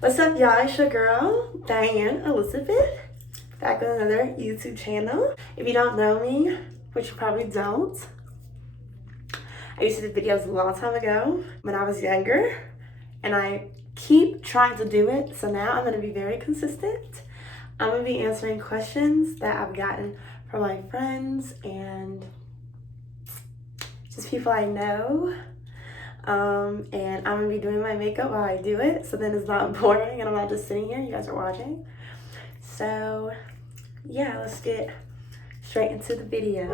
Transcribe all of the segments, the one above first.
What's up, y'all? It's your girl, Diane Elizabeth, back with another YouTube channel. If you don't know me, which you probably don't, I used to do videos a long time ago when I was younger, and I keep trying to do it, so now I'm going to be very consistent. I'm going to be answering questions that I've gotten from my friends and just people I know. And I'm gonna be doing my makeup while I do it, so then it's not boring and I'm not just sitting here, you guys are watching. So yeah, let's get straight into the video. I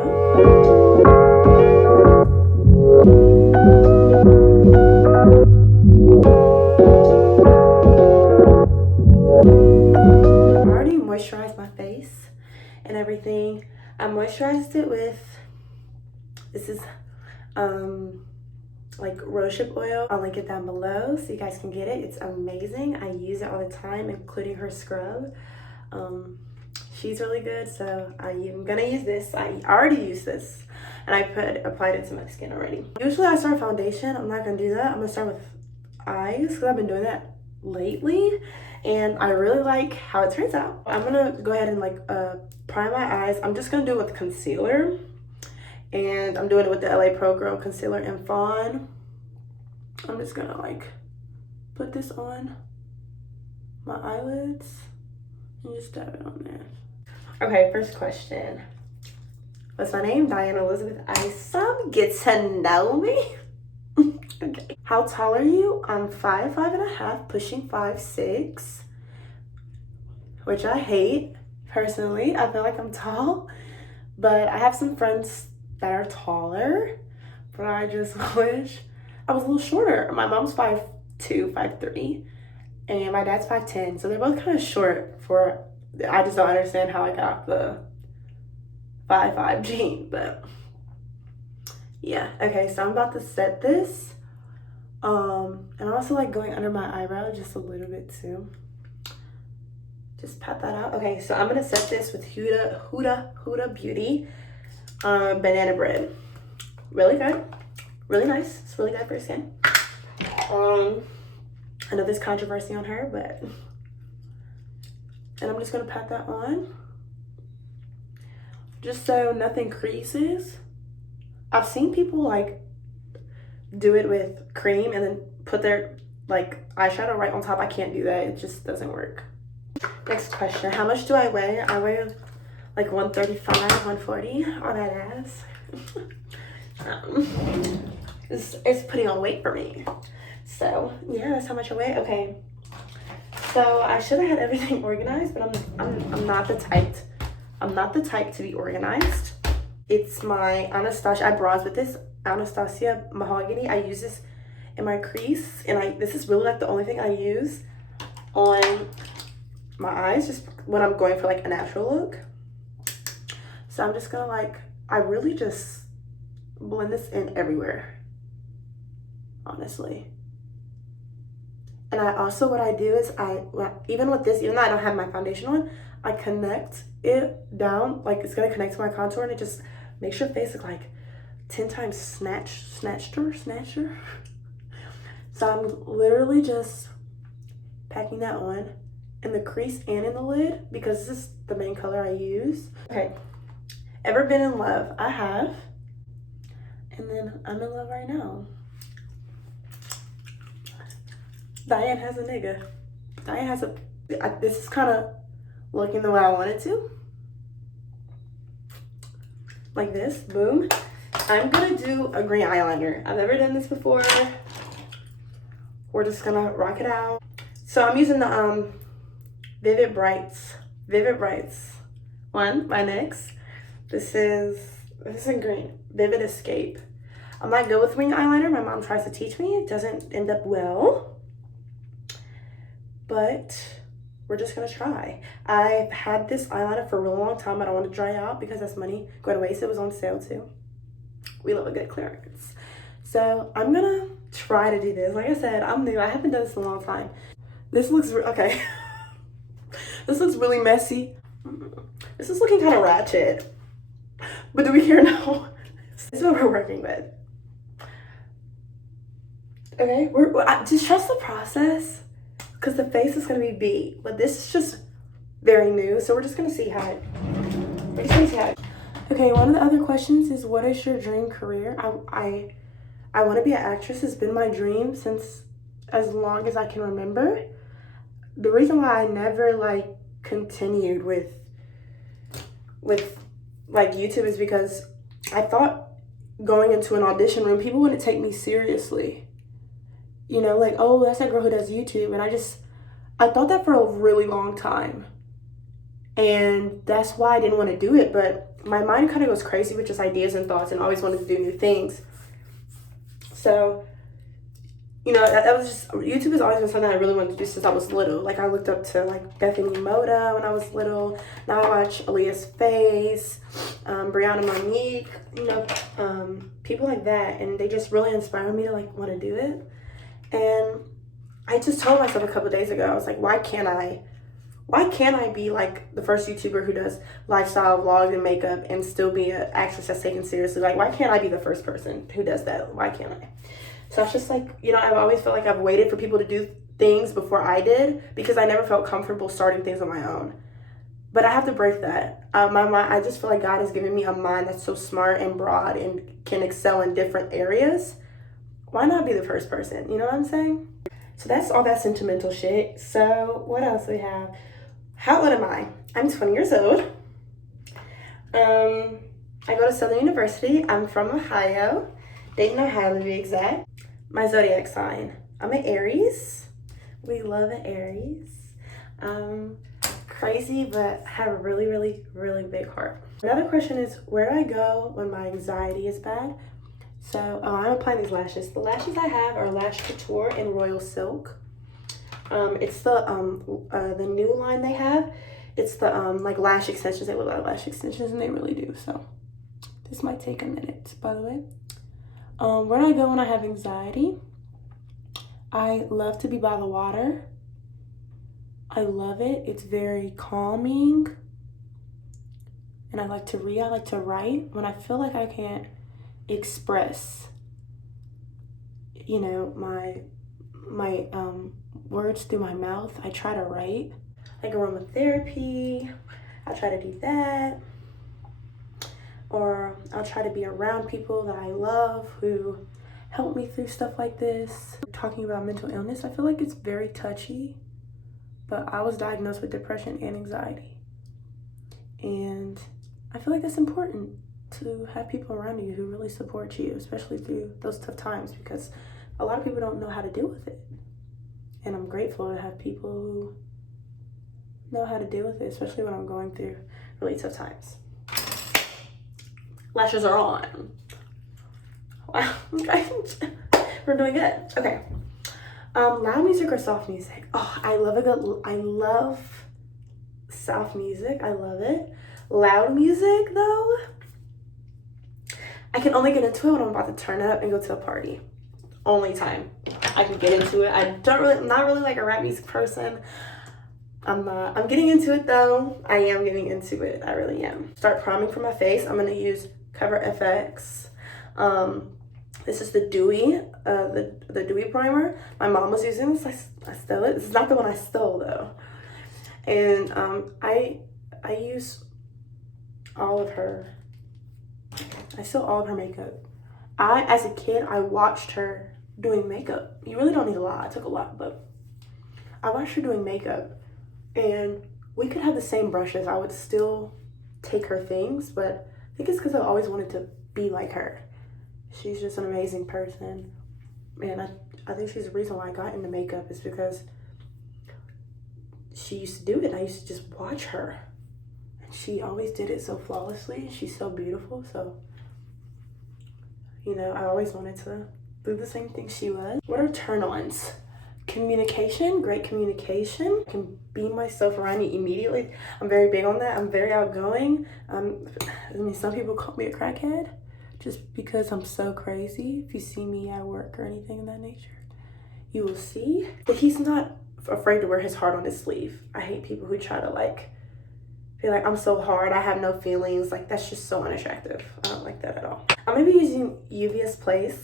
already moisturized my face and everything. I moisturized it with, this is like rosehip oil. I'll link it down below so you guys can get it. It's amazing. I use it all the time, including her scrub. She's really good, so I'm gonna use this. I already used this and I applied it to my skin already. Usually I start foundation. I'm not gonna do that. I'm gonna start with eyes because I've been doing that lately and I really like how it turns out. I'm gonna go ahead and prime my eyes. I'm just gonna do it with concealer. And I'm doing it with the LA Pro Girl Concealer in Fawn. I'm just gonna put this on my eyelids and just dab it on there. Okay, first question. What's my name? Diane Elizabeth Isom. Get to know me. Okay. How tall are you? I'm 5'5.5", pushing 5'6", which I hate personally. I feel like I'm tall, but I have some friends that are taller, but I just wish I was a little shorter. My mom's 5'2", 5'3", and my dad's 5'10", so they're both kind of short for, I just don't understand how I got the 5'5" gene, but yeah. Okay, so I'm about to set this, and I'm also going under my eyebrow just a little bit too. Just pat that out. Okay, so I'm gonna set this with Huda Beauty banana bread. Really good, really nice. It's really good for your skin. I know there's controversy on her, but, and I'm just gonna pat that on just so nothing creases. I've seen people do it with cream and then put their eyeshadow right on top. I can't do that. It just doesn't work. Next question. How much do I weigh? I weigh 135, 140 on that ass. It's putting on weight for me. So yeah, that's how much I weigh. Okay. So I should have had everything organized, but I'm not the type. I'm not the type to be organized. It's my Anastasia. I bronze with this Anastasia Mahogany. I use this in my crease, and this is really the only thing I use on my eyes, just when I'm going for a natural look. So I'm just gonna I really just blend this in everywhere, honestly. And I also, what I do is even with this, even though I don't have my foundation on, I connect it down, it's gonna connect to my contour, and it just makes your face look 10 times snatcher. So I'm literally just packing that on in the crease and in the lid because this is the main color I use. Okay. Ever been in love? I have. And then I'm in love right now. Diane has a nigga. Diane has this is kind of looking the way I want it to. Like this, boom. I'm gonna do a green eyeliner. I've never done this before. We're just gonna rock it out. So I'm using the Vivid Brights one, my NYX. This is in green, Vivid Escape. I'm not good with wing eyeliner. My mom tries to teach me. It doesn't end up well, but we're just gonna try. I've had this eyeliner for a really long time. I don't want to dry out because that's money going to waste. It was on sale too. We love a good clearance. So I'm gonna try to do this. Like I said, I'm new. I haven't done this in a long time. This looks, okay. This looks really messy. This is looking kind of ratchet. But do we care now? This is what we're working with. Okay, just trust the process. because the face is gonna be B, but this is just very new, so we're just gonna see how it. We're just gonna see how it. Okay, one of the other questions is, what is your dream career? I want to be an actress. It's been my dream since as long as I can remember. The reason why I never like continued with like YouTube is because I thought going into an audition room, people wouldn't take me seriously. You know, like, oh, that's that girl who does YouTube. And I thought that for a really long time. And that's why I didn't want to do it. But my mind kind of goes crazy with just ideas and thoughts and always wanted to do new things. So, you know, that was just, YouTube has always been something I really wanted to do since I was little. Like, I looked up to, like, Bethany Moda when I was little. Now I watch Aaliyah's Face, Brianna Monique, you know, people like that. And they just really inspire me to, like, want to do it. And I just told myself a couple of days ago, I was like, why can't I be like the first YouTuber who does lifestyle vlogs and makeup and still be an actress that's taken seriously? Like, why can't I be the first person who does that? Why can't I? So it's just like, you know, I've always felt like I've waited for people to do things before I did because I never felt comfortable starting things on my own. But I have to break that. My mind, I just feel like God has given me a mind that's so smart and broad and can excel in different areas. Why not be the first person? You know what I'm saying? So that's all that sentimental shit. So what else do we have? How old am I? I'm 20 years old. I go to Southern University. I'm from Ohio, Dayton, Ohio to be exact. My zodiac sign, I'm an Aries. We love an Aries. Crazy, but have a really, really, really big heart. Another question is, where do I go when my anxiety is bad? So I'm applying these lashes. The lashes I have are Lash Couture in Royal Silk. It's the new line they have. It's the like lash extensions. They look like lash extensions, and they really do. So this might take a minute, by the way. Where do I go when I have anxiety? I love to be by the water. I love it. It's very calming. And I like to read. I like to write. When I feel like I can't express, you know, my words through my mouth, I try to write. Like aromatherapy, I try to do that. Or I'll try to be around people that I love who help me through stuff like this. Talking about mental illness, I feel like it's very touchy, but I was diagnosed with depression and anxiety. And I feel like that's important to have people around you who really support you, especially through those tough times, because a lot of people don't know how to deal with it. And I'm grateful to have people who know how to deal with it, especially when I'm going through really tough times. Lashes are on. Wow, okay. We're doing good. Okay. Loud music or soft music? Oh, I love soft music. I love it. Loud music though, I can only get into it when I'm about to turn up and go to a party. Only time I can get into it. I'm not really like a rap music person. I'm getting into it though. I am getting into it. I really am. Start priming for my face. I'm gonna use Cover FX. This is the Dewy, the Dewy primer. My mom was using this. I stole it. This is not the one I stole though. And I use all of her. I steal all of her makeup. As a kid, I watched her doing makeup. You really don't need a lot. I took a lot, but I watched her doing makeup. And we could have the same brushes. I would still take her things, but I think it's because I always wanted to be like her. She's just an amazing person. And I think she's the reason why I got into makeup, is because she used to do it. I used to just watch her. And she always did it so flawlessly. She's so beautiful. So, you know, I always wanted to do the same thing she was. What are turn-ons? Communication, great communication. I can be myself around you immediately. I'm very big on that. I'm very outgoing. I mean, some people call me a crackhead just because I'm so crazy. If you see me at work or anything of that nature, you will see. But he's not afraid to wear his heart on his sleeve. I hate people who try to like be like, I'm so hard, I have no feelings. Like, that's just so unattractive. I don't like that at all. I'm gonna be using UVS Place.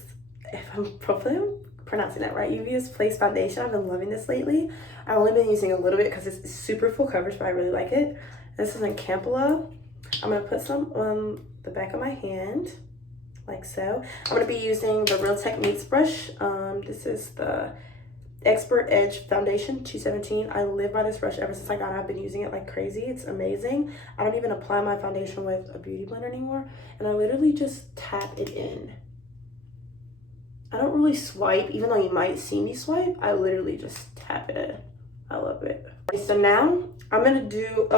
If I'm hopefully pronouncing that right. UVS Place Foundation. I've been loving this lately. I've only been using a little bit because it's super full coverage, but I really like it. This is in Campolo. I'm going to put some on the back of my hand, like so. I'm going to be using the Real Techniques brush. This is the Expert Edge Foundation 217. I live by this brush ever since I got it. I've been using it like crazy. It's amazing. I don't even apply my foundation with a beauty blender anymore. And I literally just tap it in. I don't really swipe, even though you might see me swipe. I literally just tap it in. I love it. Okay, so now I'm gonna do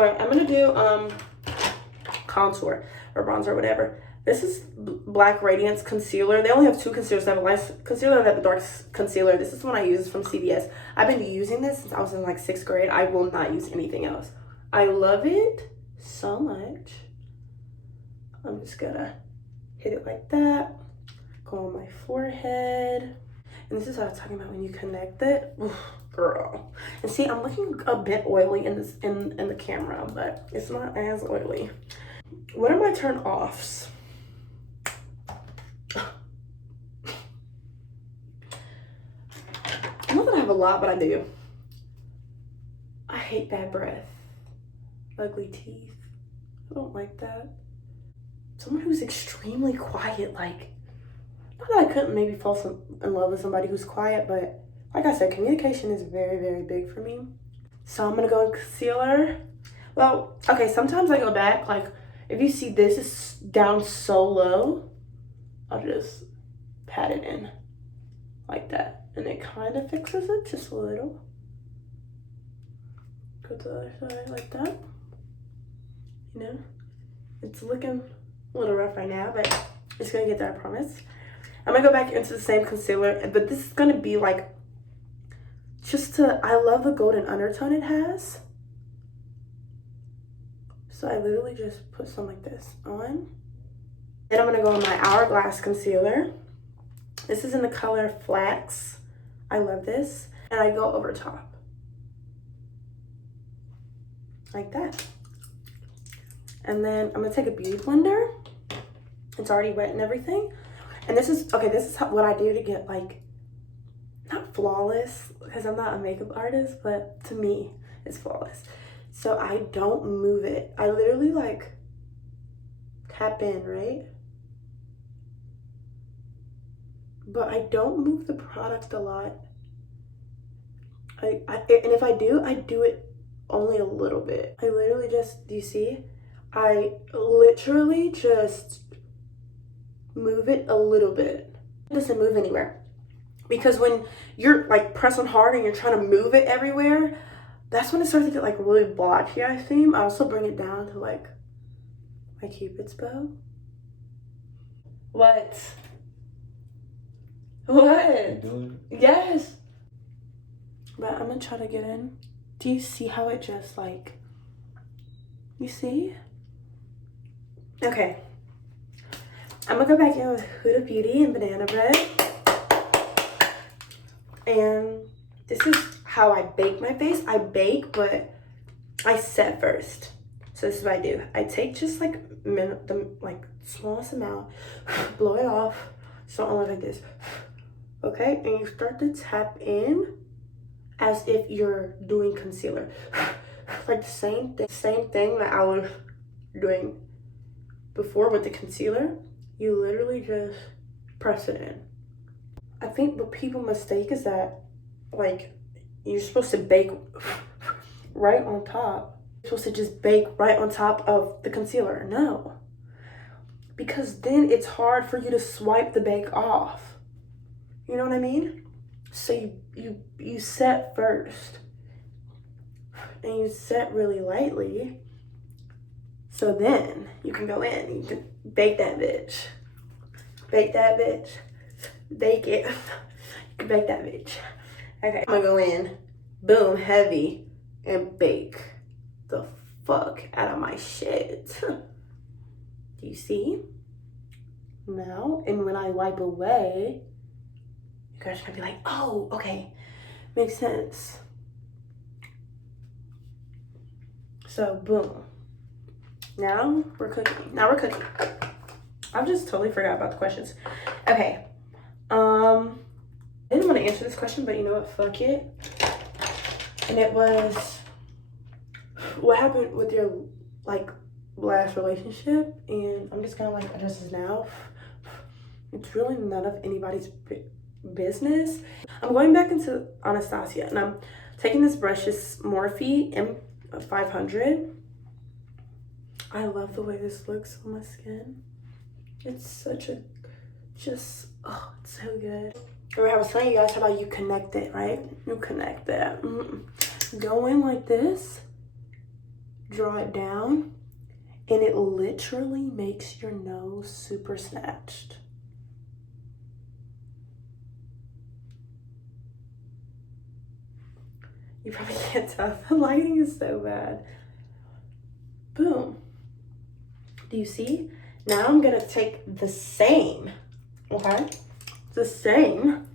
contour or bronzer or whatever. This is Black Radiance concealer. They only have two concealers. They have a light concealer and they have a dark concealer. This is the one I use from CVS. I've been using this since I was in like 6th grade. I will not use anything else. I love it so much. I'm just gonna hit it like that. Go on my forehead. And this is what I was talking about when you connect it. Oof, girl. And see, I'm looking a bit oily in this in the camera, but it's not as oily. What are my turn offs? Not that I have a lot, but I do. I hate bad breath. Ugly teeth. I don't like that. Someone who's extremely quiet, like, not that I couldn't maybe fall in love with somebody who's quiet, but like I said, communication is very, very big for me. So I'm gonna go in concealer. Well, okay, sometimes I go back, like, if you see this is down so low, I'll just pat it in like that. And it kind of fixes it just a little. Go to the other side like that. You know, it's looking a little rough right now, but it's gonna get there, I promise. I'm gonna go back into the same concealer, but this is gonna be like, I love the golden undertone it has. So I literally just put some like this on. Then I'm gonna go in my Hourglass concealer. This is in the color Flax. I love this. And I go over top. Like that. And then I'm gonna take a beauty blender. It's already wet and everything. And this is what I do to get, like, not flawless, because I'm not a makeup artist, but to me, it's flawless. So I don't move it. I literally, like, tap in, right? But I don't move the product a lot. And if I do it only a little bit. I literally just, do you see? I literally just move it a little bit. It doesn't move anywhere. Because when you're like pressing hard and you're trying to move it everywhere, that's when it starts to get like really blotchy, I think. I also bring it down to like my Cupid's bow. What? What? Yes. But I'm gonna try to get in. Do you see how it just like, you see? Okay. I'm gonna go back in with Huda Beauty and Banana Bread. And this is how I bake my face. I bake, but I set first. So this is what I do. I take just like the smallest amount, blow it off, so I look like this. Okay, and you start to tap in as if you're doing concealer. Like the same thing that I was doing before with the concealer. You literally just press it in. I think what people mistake is that, like, you're supposed to bake right on top. You're supposed to just bake right on top of the concealer. No. Because then it's hard for you to swipe the bake off. You know what I mean? So you set first. And you set really lightly. So then you can go in and you can bake that bitch. Bake that bitch. Bake it. You can bake that bitch. Okay, I'm gonna go in, boom, heavy, and bake the fuck out of my shit. Do you see? Now, and when I wipe away, you guys are gonna be like, oh, okay, makes sense. So, boom. Now we're cooking. I've just totally forgot about the questions. Okay. I didn't want want to answer this question, but you know what? Fuck it. And it was, what happened with your like last relationship? And I'm just gonna like address this now. It's really none of anybody's business. I'm going back into Anastasia, and I'm taking this brush, this Morphe M500. I love the way this looks on my skin. It's such a, just, oh, it's so good. Remember I was telling you guys how about you connect it, right? You connect that. Go in like this, draw it down, and it literally makes your nose super snatched. You probably can't tell. The lighting is so bad. Boom. Do you see? Now I'm gonna take the same, okay? The same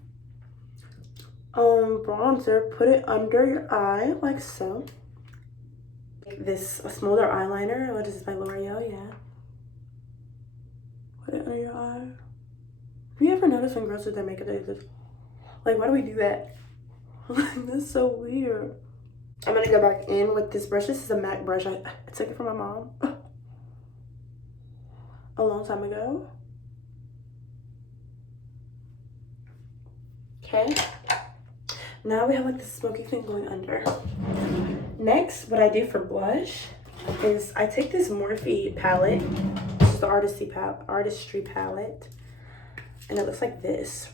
bronzer, put it under your eye like so. This a Smolder eyeliner. What is this, by L'Oreal? Yeah. Put it under your eye. Have you ever noticed when girls do their makeup, they just, like, why do we do that? That's so weird. I'm gonna go back in with this brush. This is a MAC brush. I took it from my mom a long time ago. Okay. Now we have like this smoky thing going under. Next, what I do for blush is I take this Morphe palette. This is the Artistry palette. And it looks like this.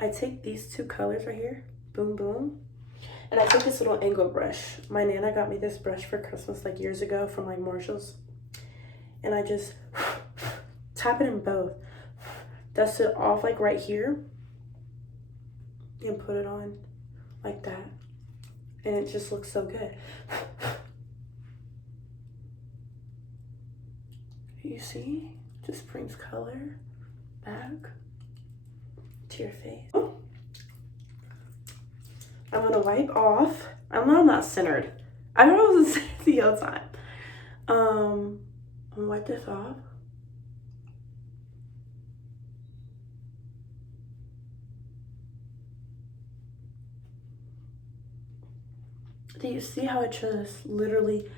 I take these two colors right here. Boom, boom. And I take this little angle brush. My Nana got me this brush for Christmas like years ago from like Marshall's. And I just tap it in both. Dust it off like right here. And put it on like that. And it just looks so good. You see? Just brings color back to your face. Oh. I'm gonna wipe off. I know I'm not centered. I thought I was centered the whole time. I'm gonna wipe this off. Do you see how it just literally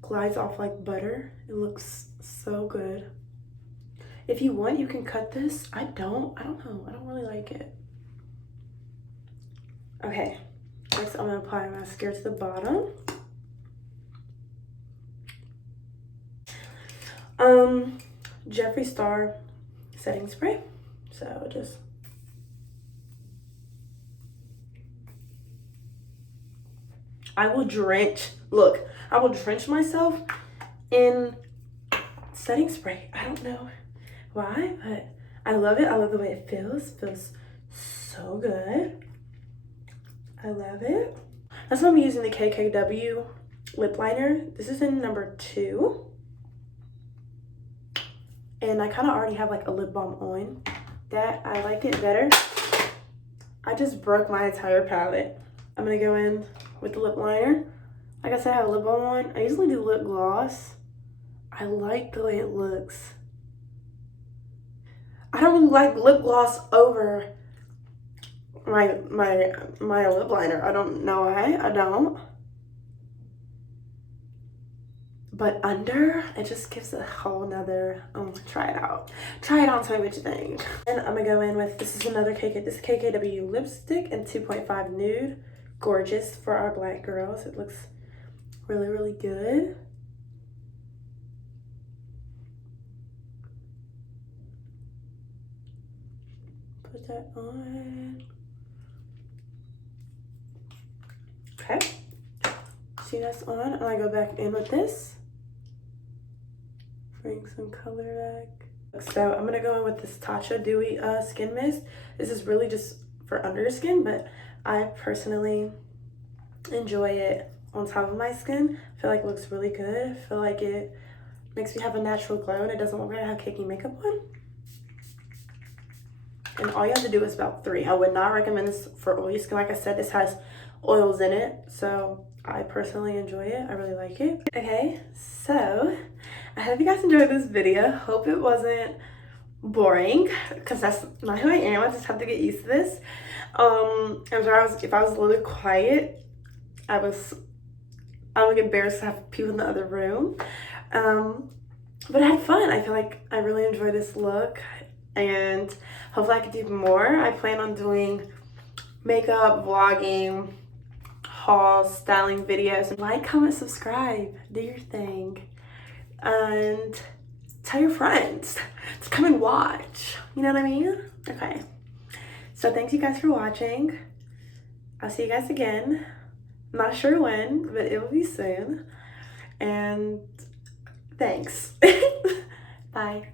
glides off like butter? It looks so good. If you want, you can cut this. I don't know. I don't really like it. Okay, next I'm gonna apply mascara to the bottom. Jeffree Star setting spray. So just I will drench myself in setting spray. I don't know why, but I love it. I love the way it feels. Feels so good. I love it. That's why I'm using the KKW lip liner. This is in number 2. And I kind of already have like a lip balm on that. I like it better. I just broke my entire palette. I'm gonna go in with the lip liner. Like I said, I have a lip balm on. I usually do lip gloss. I like the way it looks. I don't really like lip gloss over my lip liner. I don't know why. I don't. But under, it just gives a whole nother, try it out. Try it on, tell me what you think. And I'm gonna go in with, this is another this KKW lipstick in 2.5 nude. Gorgeous for our black girls. It looks really, really good. Put that on. Okay. See, that's on. And I go back in with this. Bring some color back. So I'm gonna go in with this Tatcha Dewy Skin Mist. This is really just for under your skin, but I personally enjoy it on top of my skin. I feel like it looks really good. I feel like it makes me have a natural glow and it doesn't look like I have cakey makeup on. And all you have to do is about 3. I would not recommend this for oily skin. Like I said, this has oils in it, so I personally enjoy it. I really like it. Okay, so I hope you guys enjoyed this video. Hope it wasn't boring because that's not who I am. I just have to get used to this. I'm sorry if I was a little quiet. I would get embarrassed to have people in the other room. But I had fun. I feel like I really enjoyed this look, and hopefully I could do more. I plan on doing makeup, vlogging, hauls, styling videos. Like, comment, subscribe, do your thing, and tell your friends to come and watch. You know what I mean? Okay. So thanks you guys for watching. I'll see you guys again. I'm not sure when, but it will be soon. And thanks. Bye.